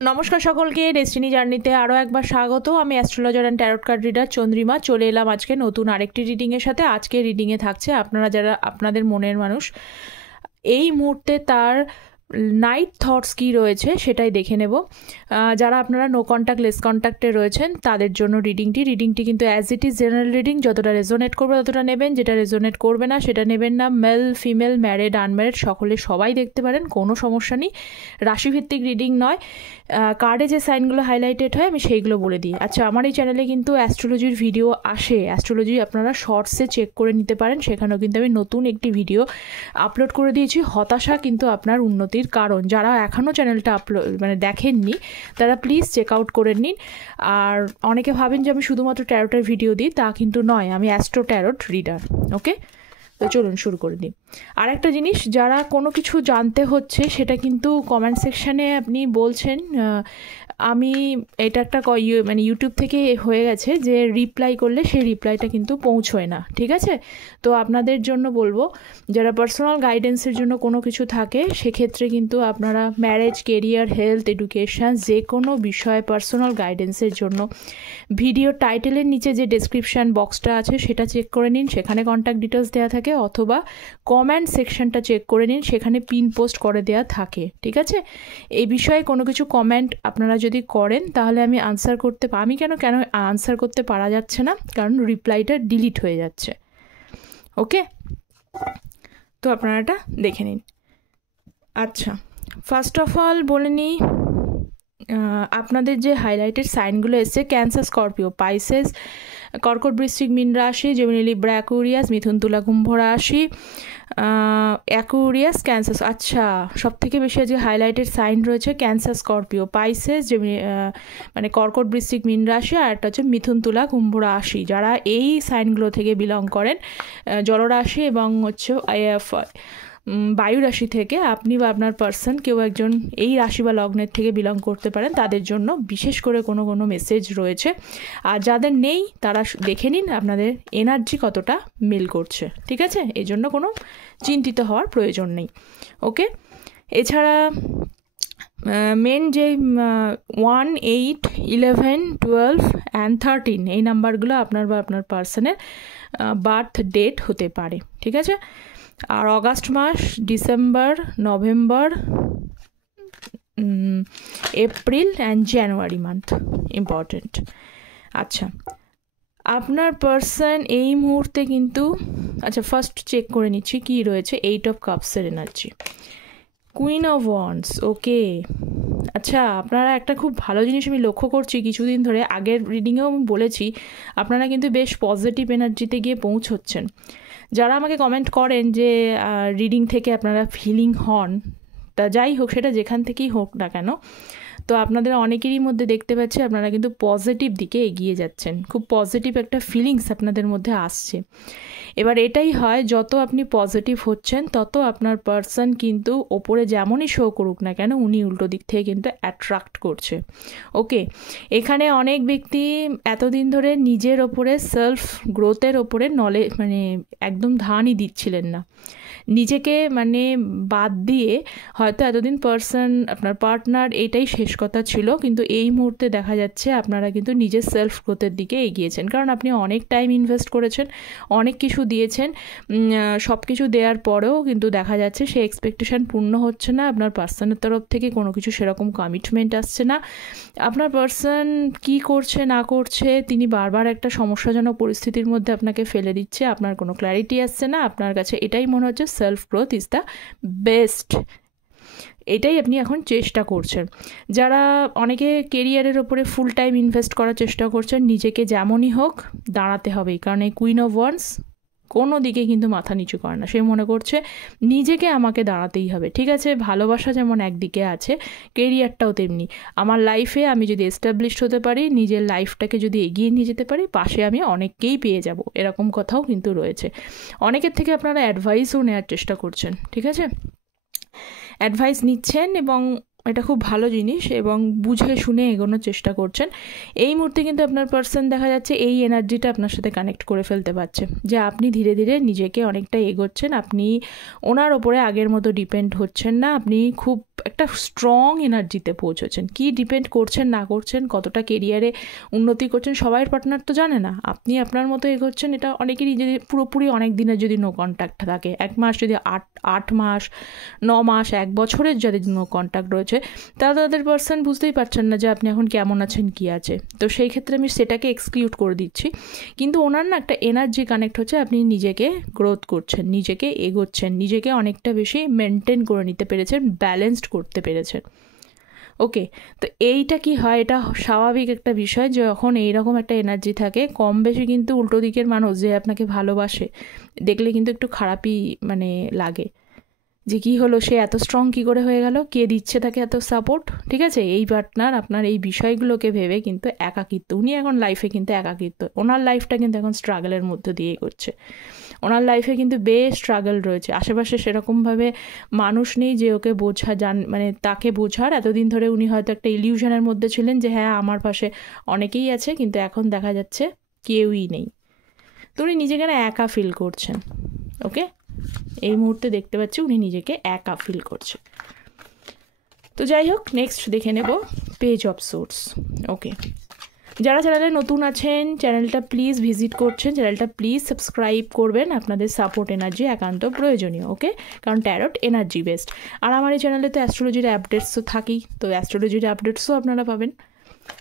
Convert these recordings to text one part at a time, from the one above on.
নমস্কার সকলকে, ডেস্টিনি জার্নিতে আরও একবার স্বাগত। আমি astrologer and tarot card reader Chandrima চলে এলাম আজকে নতুন আরেকটি রিডিংয়ের সাথে। আজকে রিডিংয়ে থাকছে আপনারা যারা আপনাদের মনের মানুষ এই মুহূর্তে তার নাইট থটস কী রয়েছে সেটাই দেখে নেব। যারা আপনারা নো কন্ট্যাক্ট লেস কন্ট্যাক্টে রয়েছেন তাদের জন্য রিডিংটি কিন্তু as it is general reading. যতটা রেজোনেট করবে ততটা নেবেন, যেটা রেজোনেট করবে না সেটা নেবেন না। মেল ফিমেল ম্যারিড আনম্যারিড সকলে সবাই দেখতে পারেন, কোনো সমস্যা নেই। রাশিভিত্তিক রিডিং নয়, কার্ডে যে সাইনগুলো হাইলাইটেড হয় আমি সেইগুলো বলে দিই। আচ্ছা, আমার এই চ্যানেলে কিন্তু অ্যাস্ট্রোলজির ভিডিও আসে, অ্যাস্ট্রোলজি আপনারা শর্টসে চেক করে নিতে পারেন। সেখানেও কিন্তু আমি নতুন একটি ভিডিও আপলোড করে দিয়েছি, হতাশা কিন্তু আপনার উন্নতির কারণ। যারা এখনও চ্যানেলটা দেখেননি তারা প্লিজ চেক আউট করে নিন। আর অনেকে ভাবেন যে আমি শুধুমাত্র ট্যারোটের ভিডিও দিই, তা কিন্তু নয়, আমি অ্যাস্ট্রো ট্যারোট রিডার। ওকে, তো চলুন শুরু করে দিই। আর একটা জিনিস, যারা কোনো কিছু জানতে হচ্ছে সেটা কিন্তু কমেন্ট সেকশানে আপনি বলছেন। আমি এটা একটা ইউটিউব থেকে হয়ে গেছে যে রিপ্লাই করলে সেই রিপ্লাইটা কিন্তু পৌঁছয় না, ঠিক আছে? তো আপনাদের জন্য বলবো, যারা পার্সোনাল গাইডেন্সের জন্য কোনো কিছু থাকে সেক্ষেত্রে কিন্তু আপনারা ম্যারেজ, কেরিয়ার, হেলথ, এডুকেশান যে কোনো বিষয়ে পার্সোনাল গাইডেন্সের জন্য ভিডিও টাইটেলের নিচে যে ডেসক্রিপশান বক্সটা আছে সেটা চেক করে নিন, সেখানে কন্ট্যাক্ট ডিটেলস দেওয়া থাকে, অথবা কমেন্ট সেকশনটা চেক করে নিন, সেখানে পিন পোস্ট করে দেওয়া থাকে, ঠিক আছে? এই বিষয়ে কোনো কিছু কমেন্ট আপনারা যদি করেন তাহলে আমি আনসার করতে কেন আনসার করতে পারা যাচ্ছে না, কারণ রিপ্লাইটা ডিলিট হয়ে যাচ্ছে। ওকে, তো আপনারা এটা দেখে নিন। আচ্ছা, ফার্স্ট অফ অল বলে নিই, আপনাদের যে হাইলাইটেড সাইনগুলো এসছে ক্যান্সার, স্করপিও, পাইসেস, কর্কট, বৃশ্চিক, মীন রাশি, জেমিনি, লিব্রা, অ্যাকুরিয়াস, মিথুন, তুলা, কুম্ভ রাশি, অ্যাকুরিয়াস, ক্যান্সার। আচ্ছা, সব থেকে বেশি আজকে হাইলাইটেড সাইন রয়েছে ক্যান্সার, স্করপিও, পাইসেস, জেমিনি কর্কট, বৃশ্চিক, মীন রাশি, আর একটা হচ্ছে মিথুন, তুলা, কুম্ভ রাশি। যারা এই সাইনগুলো থেকে বিলং করেন, জলরাশি এবং হচ্ছে বায়ু রাশি থেকে, আপনি বা আপনার পার্সন কেউ একজন এই রাশি বা লগ্নের থেকে বিলং করতে পারেন, তাদের জন্য বিশেষ করে কোনো কোনো মেসেজ রয়েছে। আর যাদের নেই তারা দেখে নিন আপনাদের এনার্জি কতটা মিল করছে, ঠিক আছে? এই জন্য কোনো চিন্তিত হওয়ার প্রয়োজন নেই। ওকে, এছাড়া মেন যে 1, 8, 11, 12 অ্যান্ড 13 এই নাম্বারগুলো আপনার বা আপনার পার্সনের বার্থ ডেট হতে পারে, ঠিক আছে? আর অগাস্ট মাস, December, November, April and January month important. আচ্ছা, আপনার পার্সন এই মুহূর্তে কিন্তু, আচ্ছা ফার্স্ট চেক করে নিচ্ছি কি রয়েছে। 8 অফ কাপসের energy, queen of wands. Okay, আচ্ছা, আপনারা একটা খুব ভালো জিনিস আমি লক্ষ্য করছি কিছুদিন ধরে, আগের রিডিংয়েও আমি বলেছি, আপনারা কিন্তু বেশ পজিটিভ এনার্জিতে গিয়ে পৌঁছচ্ছেন। যারা আমাকে কমেন্ট করেন যে রিডিং থেকে আপনারা ফিলিং হন, তা যাই হোক সেটা যেখান থেকেই হোক না কেন, তো আপনাদের অনেকেরই মধ্যে দেখতে পাচ্ছি আপনারা কিন্তু পজিটিভ দিকে এগিয়ে যাচ্ছেন, খুব পজিটিভ একটা ফিলিংস আপনাদের মধ্যে আসছে। এবার এটাই হয়, যত আপনি পজিটিভ হচ্ছেন তত আপনার পার্সন কিন্তু ওপরে যেমনই শো করুক না কেন উনি উল্টো দিক থেকে কিন্তু অ্যাট্রাক্ট করছে। ওকে, এখানে অনেক ব্যক্তি এতদিন ধরে নিজের ওপরে সেলফ গ্রোথের ওপরে একদম ধ্যানই দিচ্ছিলেন না, নিজেকে বাদ দিয়ে হয়তো এতদিন আপনার পার্টনার এটাই শেষ কথা ছিল, কিন্তু এই মুহূর্তে দেখা যাচ্ছে আপনারা কিন্তু নিজের সেলফ গ্রোথের দিকে এগিয়েছেন, কারণ আপনি অনেক টাইম ইনভেস্ট করেছেন, অনেক কিছু দিয়েছেন, সব কিছু দেওয়ার পরেও কিন্তু দেখা যাচ্ছে সেই এক্সপেকটেশান পূর্ণ হচ্ছে না, আপনার পার্সনের তরফ থেকে কোনো কিছু সেরকম কমিটমেন্ট আসছে না। আপনার পার্সন কি করছে না করছে, তিনি বারবার একটা সমস্যাজনক পরিস্থিতির মধ্যে আপনাকে ফেলে দিচ্ছে, আপনার কোনো ক্ল্যারিটি আসছে না, আপনার কাছে এটাই মনে হচ্ছে self growth is the best, এটাই আপনি এখন চেষ্টা করছেন। যারা অনেকে কেরিয়ারের ওপরে ফুল টাইম ইনভেস্ট করার চেষ্টা করছেন, নিজেকে যেমনই হোক দাঁড়াতে হবেই, কারণ এই কুইন অফ ওয়ান্ডস কোনো দিকে কিন্তু মাথা নিচু করে না, সে মনে করছে নিজেকে আমাকে দাঁড়াতেই হবে, ঠিক আছে? ভালোবাসা যেমন একদিকে আছে, কেরিয়ারটাও তেমনি। আমার লাইফে আমি যদি এস্টাবলিশড হতে পারি, নিজের লাইফটাকে যদি এগিয়ে নিয়ে যেতে পারি, পাশে আমি অনেককেই পেয়ে যাব, এরকম কথাও কিন্তু রয়েছে। অনেকের থেকে আপনারা অ্যাডভাইসও নেওয়ার চেষ্টা করছেন, ঠিক আছে? অ্যাডভাইস নিচ্ছেন এবং এটা খুব ভালো জিনিস এবং বুঝে শুনে এগোনোর চেষ্টা করছেন। এই মুহূর্তে কিন্তু আপনার পার্সন দেখা যাচ্ছে এই এনার্জিটা আপনার সাথে কানেক্ট করে ফেলতে পারছে, যে আপনি ধীরে ধীরে নিজেকে অনেকটা এগোচ্ছেন, আপনি ওনার ওপরে আগের মতো ডিপেন্ড হচ্ছেন না, আপনি খুব একটা স্ট্রং এনার্জিতে পৌঁছেছেন। কি ডিপেন্ড করছেন না করছেন, কতটা কেরিয়ারে উন্নতি করছেন, সবাই পার্টনার তো জানে না, আপনি আপনার মতো এগোচ্ছেন। এটা অনেকেরই যদি পুরোপুরি অনেক দিনের যদি নো কন্ট্যাক্ট থাকে, 1 মাস যদি 8 মাস 9 মাস 1 বছরের যাদের নো কন্ট্যাক্ট রয়েছে, তাদের পার্সন বুঝতেই পারছেন না যে আপনি এখন কেমন আছেন, কি আছে। তো সেই ক্ষেত্রে আমি সেটাকে এক্সক্লুড করে দিচ্ছি, কিন্তু ওনার না একটা এনার্জি কানেক্ট হচ্ছে, আপনি নিজেকে গ্রোথ করছেন, নিজেকে এগোচ্ছেন, নিজেকে অনেকটা বেশি মেনটেন করে নিতে পেরেছেন, ব্যালেন্সড করতে পেরেছেন। ওকে, তো এইটা কি হয়, এটা স্বাভাবিক একটা বিষয়। যখন এইরকম একটা এনার্জি থাকে, কম বেশি কিন্তু উল্টো দিকের মানুষ যে আপনাকে ভালোবাসে দেখলে কিন্তু একটু খারাপই মানে লাগে, যে কী হলো, সে এত স্ট্রং কী করে হয়ে গেল, কে দিচ্ছে তাকে এত সাপোর্ট। ঠিক আছে, এই পার্টনার আপনার এই বিষয়গুলোকে ভেবে কিন্তু একাকিত্ব, উনি এখন লাইফে কিন্তু একাকিত্ব, ওনার লাইফটা কিন্তু এখন স্ট্রাগলের মধ্যে দিয়ে করছে, ওনার লাইফে কিন্তু বেশ স্ট্রাগল রয়েছে, আশেপাশে সেরকমভাবে মানুষ নেই যে ওকে মানে তাকে বোঝার। এতদিন ধরে উনি হয়তো একটা ইলিউশনের মধ্যে ছিলেন যে হ্যাঁ আমার পাশে অনেকেই আছে, কিন্তু এখন দেখা যাচ্ছে কেউই নেই, তো উনি নিজেকে না একা ফিল করছেন। ওকে, এই মুহূর্তে দেখতে পাচ্ছি উনি নিজেকে একা ফিল করছে। তো যাই হোক, নেক্সট দেখে নেব পেজ অফ সোর্স। ওকে, যারা চ্যানেলে নতুন আছেন, চ্যানেলটা প্লিজ ভিজিট করছেন, চ্যানেলটা প্লিজ সাবস্ক্রাইব করবেন, আপনাদের সাপোর্ট এনার্জি একান্ত প্রয়োজনীয়। ওকে, কারণ ট্যারট এনার্জি বেসড, আর আমার এই চ্যানেলে তো অ্যাস্ট্রোলজির আপডেটসও থাকেই, তো অ্যাস্ট্রোলজির আপডেটসও আপনারা পাবেন,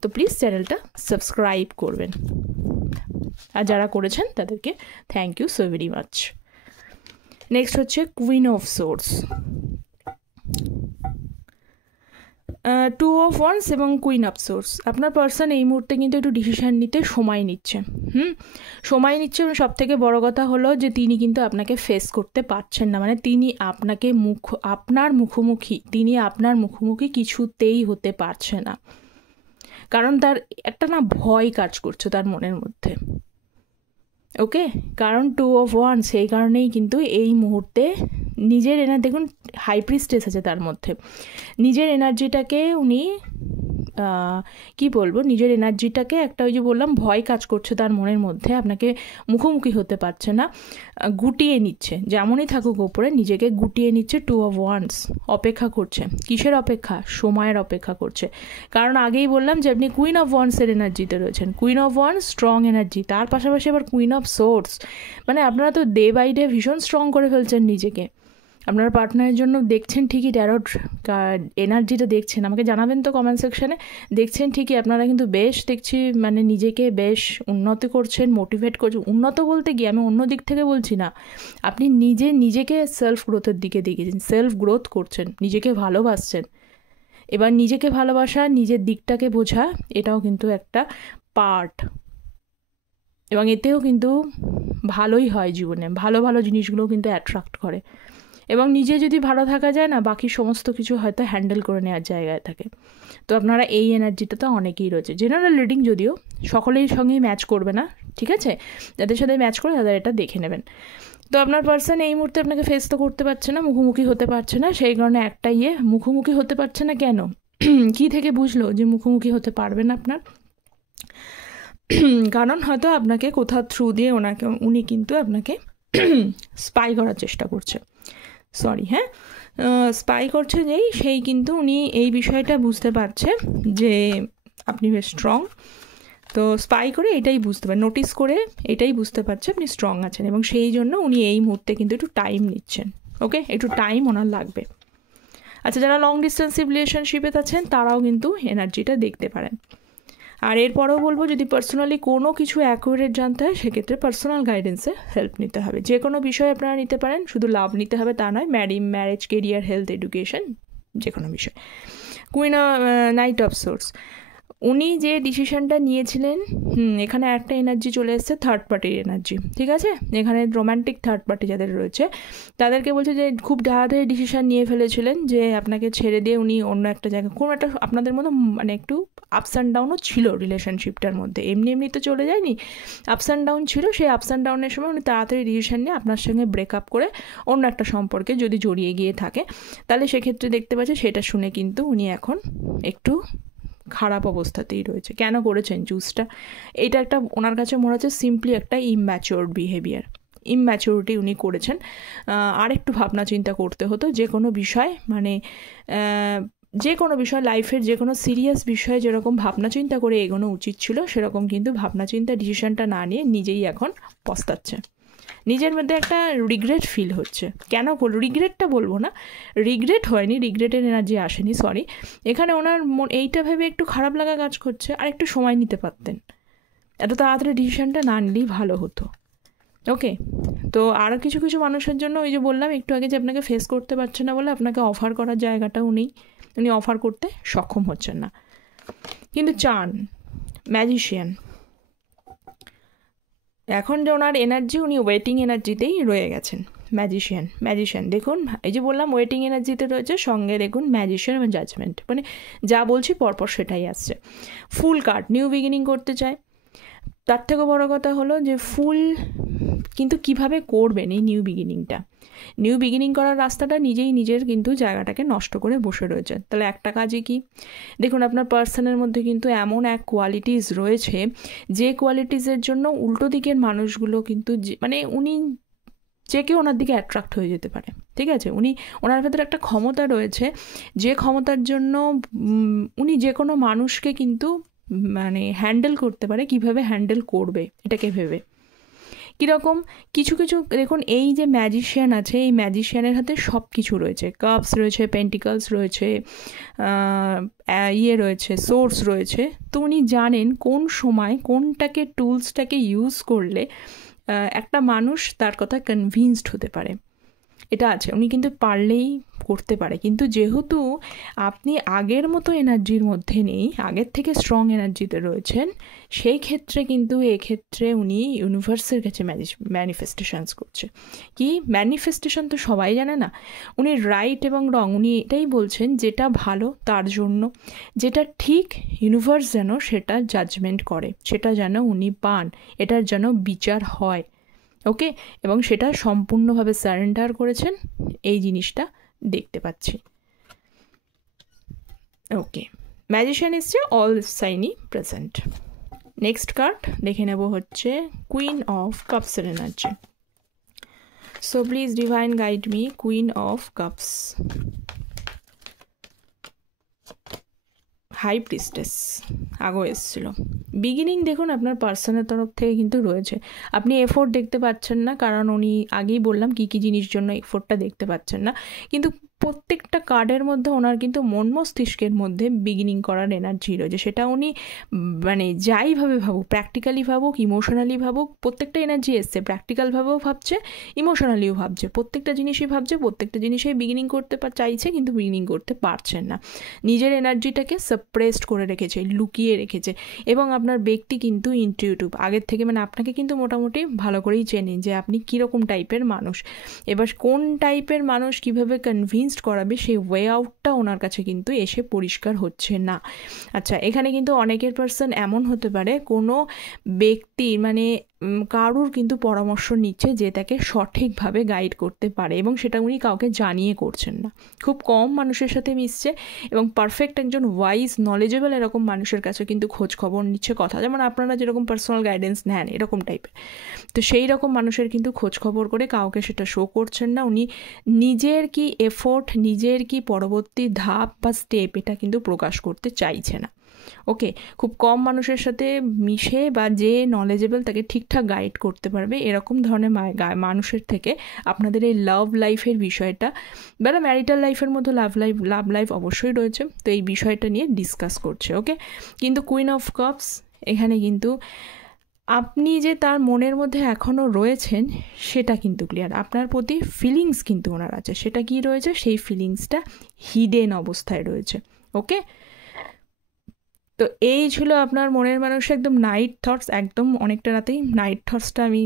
তো প্লিজ চ্যানেলটা সাবস্ক্রাইব করবেন, আর যারা করেছেন তাদেরকে thank you so very much. Next হচ্ছে queen of swords, 2 of wands এবং কুইন অফ সোর্স। আপনার পার্সন এই মুহূর্তে কিন্তু একটু ডিসিশান নিতে সময় নিচ্ছে, সময় নিচ্ছে। এবং সবথেকে বড় কথা হলো যে তিনি কিন্তু আপনাকে ফেস করতে পারছেন না, মানে তিনি আপনার মুখোমুখি কিছুতেই হতে পারছে না, কারণ তার একটা না ভয় কাজ করছে তার মনের মধ্যে। ওকে, কারণ 2 অফ ওয়ান্স, সেই কারণেই কিন্তু এই মুহূর্তে নিজের দেখুন হাই প্রিস্টেস আছে তার মধ্যে, নিজের এনার্জিটাকে উনি কি বলবো, নিজের এনার্জিটাকে একটা ওই যে বললাম ভয় কাজ করছে তার মনের মধ্যে, আপনাকে মুখোমুখি হতে পারছে না, গুটিয়ে নিচ্ছে, যেমনই থাকুক ওপরে নিজেকে গুটিয়ে নিচ্ছে। 2 অফ ওয়ান্স অপেক্ষা করছে, কিসের অপেক্ষা, সময়ের অপেক্ষা করছে। কারণ আগেই বললাম যে আপনি কুইন অফ ওয়ান্সের এনার্জিতে রয়েছেন, queen of wands strong energy, তার পাশাপাশি আবার কুইন অফ সোর্স, মানে আপনারা তো ডে বাই ডে ভীষণ স্ট্রং করে ফেলছেন নিজেকে। আপনার পার্টনারের জন্য দেখছেন ঠিকই ট্যারট এনার্জিটা দেখছেন, আমাকে জানাবেন তো কমেন্ট সেকশানে, দেখছেন ঠিকই আপনারা কিন্তু বেশ দেখছি মানে নিজেকে বেশ উন্নতি করছেন, মোটিভেট করছেন। উন্নত বলতে গিয়ে আমি অন্য দিক থেকে বলছি না, আপনি নিজেকে সেলফ গ্রোথের দিকে দেখেছেন, সেলফ গ্রোথ করছেন, নিজেকে ভালোবাসছেন। এবার নিজেকে ভালোবাসা, নিজের দিকটাকে বোঝা, এটাও কিন্তু একটা পার্ট, এবং এতেও কিন্তু ভালোই হয় জীবনে, ভালো ভালো জিনিসগুলোও কিন্তু অ্যাট্রাক্ট করে, এবং নিজে যদি ভালো থাকা যায় না, বাকি সমস্ত কিছু হয়তো হ্যান্ডেল করে নেওয়ার জায়গায় থাকে। তো আপনারা এই এনার্জিটা তো অনেকেই রয়েছে, জেনারেল রিডিং যদিও সকলের সঙ্গেই ম্যাচ করবে না, ঠিক আছে, যাদের সাথে ম্যাচ করে তাদের এটা দেখে নেবেন। তো আপনার পার্সন এই মুহূর্তে আপনাকে ফেস তো করতে পারছে না, মুখোমুখি হতে পারছে না, সেই কারণে একটা মুখোমুখি হতে পারছে না কেন, কি থেকে বুঝলো যে মুখোমুখি হতে পারবেন আপনার, কারণ হয়তো আপনাকে কোথাও থ্রু দিয়ে উনি কিন্তু আপনাকে স্পাই করার চেষ্টা করছে, স্পাই করছে সেই কিন্তু উনি এই বিষয়টা বুঝতে পারছে যে আপনি বেশ স্ট্রং, তো স্পাই করে এটাই বুঝতে পারে, নোটিস করে এটাই বুঝতে পারছে আপনি স্ট্রং আছেন, এবং সেই জন্য উনি এই মুহূর্তে কিন্তু একটু টাইম নিচ্ছেন। ওকে, একটু টাইম ওনার লাগবে। আচ্ছা, যারা লং ডিস্টেন্সিভ রিলেশনশিপে আছেন তারাও কিন্তু এনার্জিটা দেখতে পারেন। আর এরপরেও বলবো, যদি পার্সোনালি কোনো কিছু অ্যাকুরেট জানতে হয় সেক্ষেত্রে পার্সোনাল গাইডেন্সে হেল্প নিতে হবে। যে কোনো বিষয় আপনারা নিতে পারেন, শুধু লাভ নিতে হবে তা নয়, ম্যারেজ, কেরিয়ার, হেলথ, এডুকেশন, যে কোনো বিষয়। কুইন নাইট অফ সোর্স, উনি যে ডিসিশনটা নিয়েছিলেন, এখানে একটা এনার্জি চলে এসছে থার্ড পার্টির এনার্জি, ঠিক আছে? এখানে রোম্যান্টিক থার্ড পার্টি যাদের রয়েছে তাদেরকে বলছে যে খুব তাড়াতাড়ি ডিসিশন নিয়ে ফেলেছিলেন যে আপনাকে ছেড়ে দিয়ে উনি অন্য একটা জায়গায়, কোনো একটা আপনাদের মধ্যে মানে একটু আপস অ্যান্ড ডাউনও ছিল রিলেশনশিপটার মধ্যে, এমনি এমনি তো চলে যায়নি, আপস অ্যান্ড ডাউন ছিল। সেই আপস অ্যান্ড ডাউনের সময় উনি তাড়াতাড়ি ডিসিশন নিয়ে আপনার সঙ্গে ব্রেকআপ করে অন্য একটা সম্পর্কে যদি জড়িয়ে গিয়ে থাকে, তাহলে সেক্ষেত্রে দেখতে পাচ্ছে সেটা শুনে কিন্তু উনি এখন একটু খারাপ অবস্থাতেই রয়েছে। কেন করেছেন চুজটা? এটা একটা ওনার কাছে মনে হচ্ছে সিম্পলি একটা ইম্যাচিওর বিহেভিয়ার, ইম্যাচিওরিটি উনি করেছেন। আর একটু ভাবনা চিন্তা করতে হতো যে কোনো বিষয়, মানে যে কোনো বিষয়, লাইফের যে কোনো সিরিয়াস বিষয়ে যেরকম ভাবনা চিন্তা করে এগোনো উচিত ছিল, সেরকম কিন্তু ভাবনা চিন্তা ডিসিশনটা না নিয়ে নিজেই এখন পস্তাচ্ছে। নিজের মধ্যে একটা রিগ্রেট ফিল হচ্ছে। কেন রিগ্রেটটা বলবো না, রিগ্রেট হয়নি, রিগ্রেটের এনার্জি আসেনি, সরি। এখানে ওনার এইটা ভেবে একটু খারাপ লাগা কাজ করছে, আর একটু সময় নিতে পারতেন, এত তাড়াতাড়ি ডিসিশনটা না নিলেই ভালো হতো। ওকে, তো আরও কিছু কিছু মানুষের জন্য ওই যে বললাম একটু আগে যে আপনাকে ফেস করতে পারছে না বলে আপনাকে অফার করার জায়গাটাও নেই, উনি অফার করতে সক্ষম হচ্ছেন না, কিন্তু চান। ম্যাজিশিয়ান, এখন যে ওনার এনার্জি, উনি ওয়েটিং এনার্জিতেই রয়ে গেছেন। ম্যাজিশিয়ান দেখুন, এই যে বললাম ওয়েটিং এনার্জিতে রয়েছে, সঙ্গে দেখুন ম্যাজিশিয়ান এবং জাজমেন্ট, মানে যা বলছি পরপর সেটাই আসছে। ফুল কার্ড, নিউ বিগিনিং করতে চায়। তার থেকেও বড় কথা হলো যে ফুল কিন্তু কিভাবে করবেন এই নিউ বিগিনিংটা, নিউ বিগিনিং করার রাস্তাটা নিজেই নিজের কিন্তু জায়গাটাকে নষ্ট করে বসে রয়েছে। তাহলে একটা কাজই কি, দেখুন আপনার পার্সনের মধ্যে কিন্তু এমন এক কোয়ালিটিস রয়েছে যে কোয়ালিটিসের জন্য উল্টো দিকের মানুষগুলো কিন্তু মানে উনি যে কেউ ওনার দিকে অ্যাট্রাক্ট হয়ে যেতে পারে, ঠিক আছে? ওনার ভেতরে একটা ক্ষমতা রয়েছে, যে ক্ষমতার জন্য উনি যে কোনো মানুষকে কিন্তু মানে হ্যান্ডেল করতে পারে, কিভাবে হ্যান্ডেল করবে এটাকে ভেবে। কীরকম কিছু কিছু দেখুন, এই যে ম্যাজিশিয়ান আছে, এই ম্যাজিশিয়ানের হাতে সব কিছু রয়েছে, কাপস রয়েছে, পেন্টিকলস রয়েছে, রয়েছে, সোর্স রয়েছে। তো উনি জানেন কোন সময় কোনটাকে টুলসটাকে ইউজ করলে একটা মানুষ তার কথা কনভিন্সড হতে পারে, এটা আছে। উনি কিন্তু পারলেই করতে পারে, কিন্তু যেহেতু আপনি আগের মতো এনার্জির মধ্যে নেই, আগের থেকে স্ট্রং এনার্জিতে রয়েছেন, সেই ক্ষেত্রে কিন্তু এক্ষেত্রে উনি ইউনিভার্সের কাছে ম্যানিফেস্টেশনস করছে। কি ম্যানিফেস্টেশন তো সবাই জানে না, উনি রাইট এবং রং, উনি এটাই বলছেন যেটা ভালো তার জন্য, যেটা ঠিক ইউনিভার্স যেন সেটা জাজমেন্ট করে, সেটা যেন উনি পান, এটার যেন বিচার হয়। ওকে, এবং সেটা সম্পূর্ণভাবে সারেন্ডার করেছেন, এই জিনিসটা দেখতে পাচ্ছি। ওকে, ম্যাজিশিয়ান এসছে, অল সাইনই প্রেজেন্ট। নেক্সট কার্ড দেখে নেব হচ্ছে কুইন অফ কাপসের energy. So please divine guide me, queen of cups, high priestess আগো এসেছিল। বিগিনিং দেখুন আপনার পার্সনের তরফ থেকে কিন্তু রয়েছে, আপনি এফোর্ট দেখতে পাচ্ছেন না, কারণ উনি আগেই বললাম কী কী জিনিস জন্য এফোর্টটা দেখতে পাচ্ছেন না, কিন্তু প্রত্যেকটা কার্ডের মধ্যে ওনার কিন্তু মন মস্তিষ্কের মধ্যে বিগিনিং করার এনার্জি রয়েছে। সেটা উনি মানে যাইভাবে ভাবুক, প্র্যাকটিক্যালি ভাবুক, ইমোশনালি ভাবুক, প্রত্যেকটা এনার্জি এসছে, প্র্যাকটিক্যালভাবেও ভাবছে, ইমোশনালিও ভাবছে, প্রত্যেকটা জিনিসই ভাবছে, প্রত্যেকটা জিনিসেই বিগিনিং করতে চাইছে, কিন্তু বিগিনিং করতে পারছেন না। নিজের এনার্জিটাকে সাপ্রেসড করে রেখেছে, লুকিয়ে রেখেছে। এবং আপনার ব্যক্তি কিন্তু ইনটিউটিভ, আগের থেকে মানে আপনাকে কিন্তু মোটামুটি ভালো করেই চেনেন যে আপনি কীরকম টাইপের মানুষ। এবার কোন টাইপের মানুষ কীভাবে কনভিন্সড করাবে, সেই ওয়ে আউটটা ওনার কাছে কিন্তু এসে পরিষ্কার হচ্ছে না। আচ্ছা, এখানে কিন্তু অনেকের পার্সন এমন হতে পারে কোনো ব্যক্তি মানে কারুর কিন্তু পরামর্শ নিচ্ছে যে তাকে সঠিকভাবে গাইড করতে পারে, এবং সেটা উনি কাউকে জানিয়ে করছেন না। খুব কম মানুষের সাথে মিশছে এবং পারফেক্ট একজন ওয়াইজ নলেজেবল এরকম মানুষের কাছে কিন্তু খোঁজ খবর নিচ্ছে, কথা যেমন আপনারা যেরকম পার্সোনাল গাইডেন্স নেন এরকম টাইপের। তো সেই রকম মানুষের কিন্তু খোঁজ খবর করে কাউকে সেটা শো করছেন না। উনি নিজের কি এফোর্ট, নিজের কি পরবর্তী ধাপ বা স্টেপ, এটা কিন্তু প্রকাশ করতে চাইছে না। ওকে, খুব কম মানুষের সাথে মিশে বা যে নলেজেবল তাকে ঠিকঠাক গাইড করতে পারবে, এরকম ধরনের মানুষের থেকে আপনাদের এই লাভ লাইফের বিষয়টা, বেলা ম্যারিটাল লাইফের মধ্যে লাভ লাইফ অবশ্যই রয়েছে, তো এই বিষয়টা নিয়ে ডিসকাস করছে। ওকে, কিন্তু কুইন অফ কাপস এখানে কিন্তু আপনি যে তার মনের মধ্যে এখনও রয়েছেন সেটা কিন্তু ক্লিয়ার, আপনার প্রতি ফিলিংস কিন্তু ওনার আছে, সেটা কি রয়েছে, সেই ফিলিংসটা হিডেন অবস্থায় রয়েছে। ওকে, তো এই ছিল আপনার মনের মানুষে একদম নাইট থটস, একদম অনেকটা রাতেই নাইট থটসটা আমি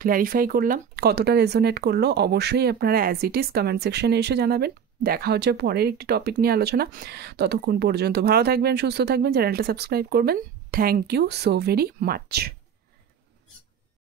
ক্ল্যারিফাই করলাম। কতটা রেজোনেট করলো অবশ্যই আপনারা অ্যাজ ইট ইজ কমেন্ট সেকশনে এসে জানাবেন। দেখা হচ্ছে পরের একটি টপিক নিয়ে আলোচনা। ততক্ষণ পর্যন্ত ভালো থাকবেন, সুস্থ থাকবেন, চ্যানেলটা সাবস্ক্রাইব করবেন। Thank you so very much.